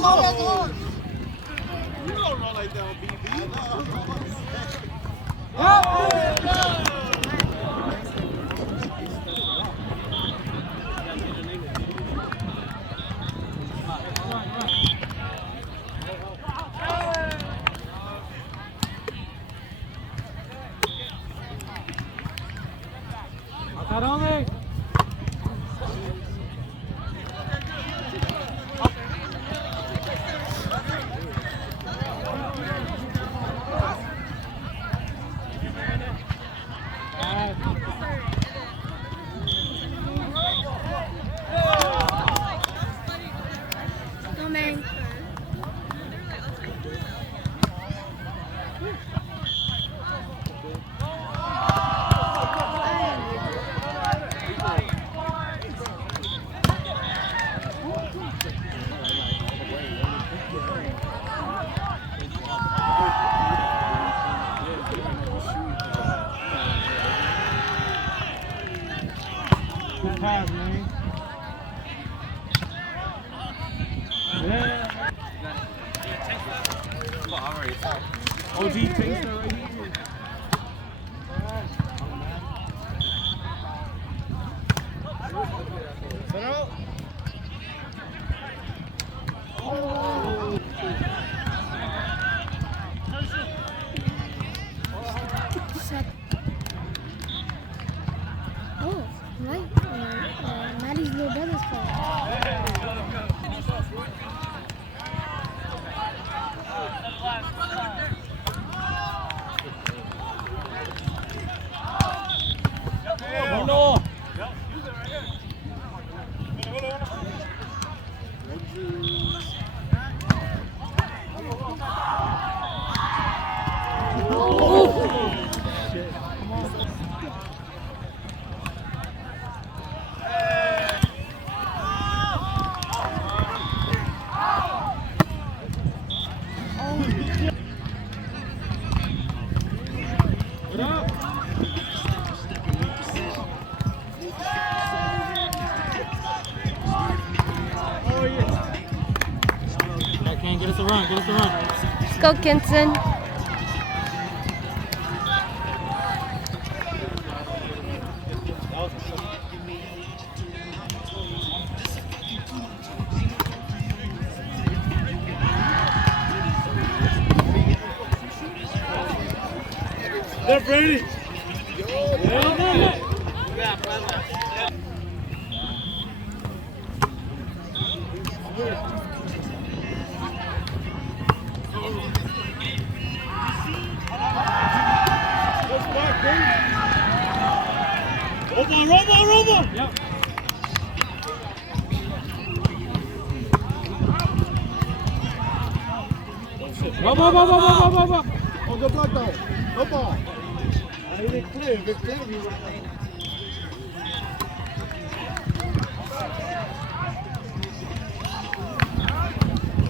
You don't roll like that on BB. Not only. Good pass, man. Yeah. OG takes that right here. Set out. Oh, right. Maddie's little brother's fault. Oh, no. What up? Oh, yeah. Can't get us a run. Get us a run. Let's go, Kinson. There, Brady. Yeah. Roll ball. Yep. Ball. On the block down. No ball. I didn't clear. If it's clear, we would have.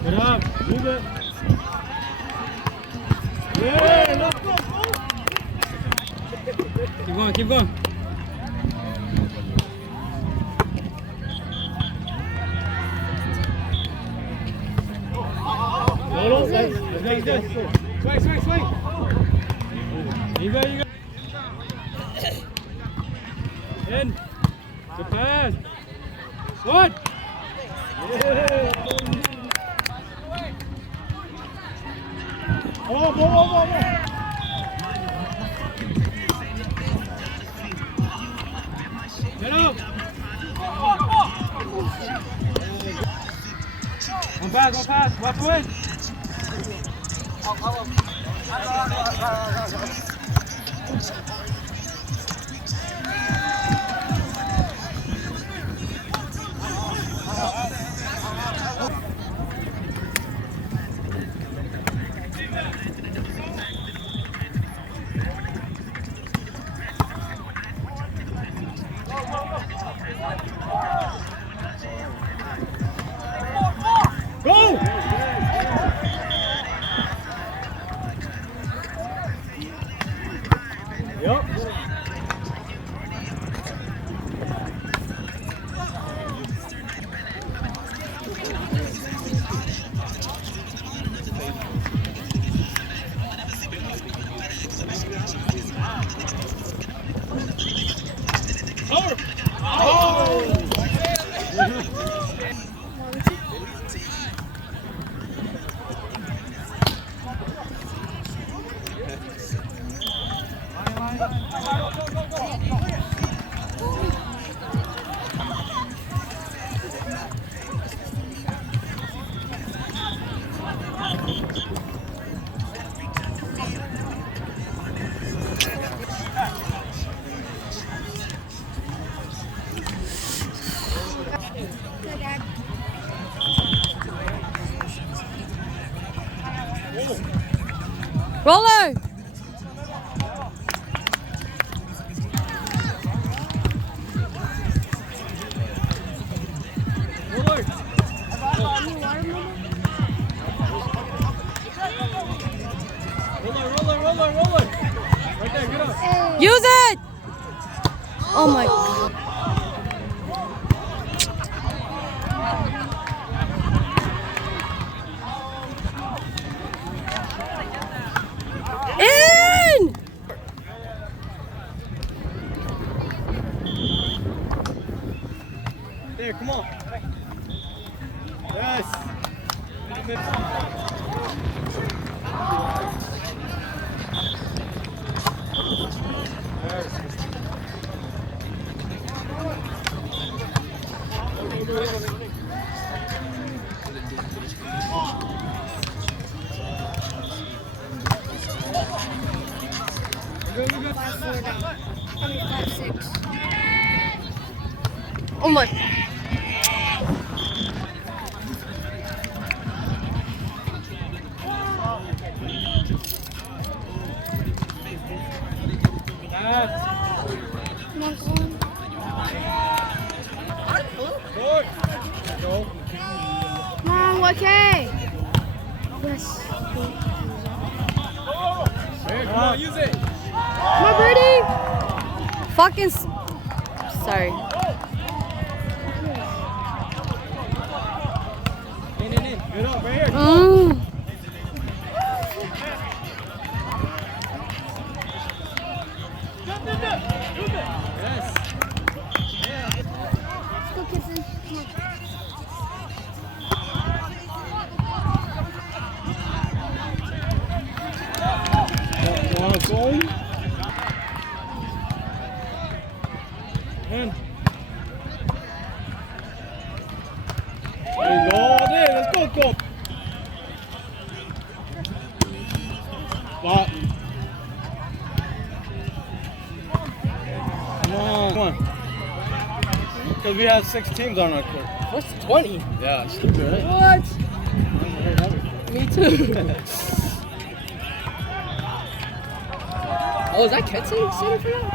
Get up. Move it. Yeah, let's go. Keep going. No, like this. Swing. You go. In. Good pass. Good. Yeah. Come on. Get up. One pass. Walk away. Go! Yep. Roller. Roller. Roller. Right there, get up. Use it. Oh my God. In. There, come on. Yes. Oh my. Go. Come on, okay. Yes. There, come on, use it. Come on, Birdie. Fucking. Sorry. In. Get up, right here. Yes. Let's go, Kiffin. Come on. Come on, go. In. There you go. There, let's go. Spot. Come on. Because we have 6 teams on our court. What's 20? Yeah, stupid, right? What? Me too. Oh, is that Ketson sitting for that?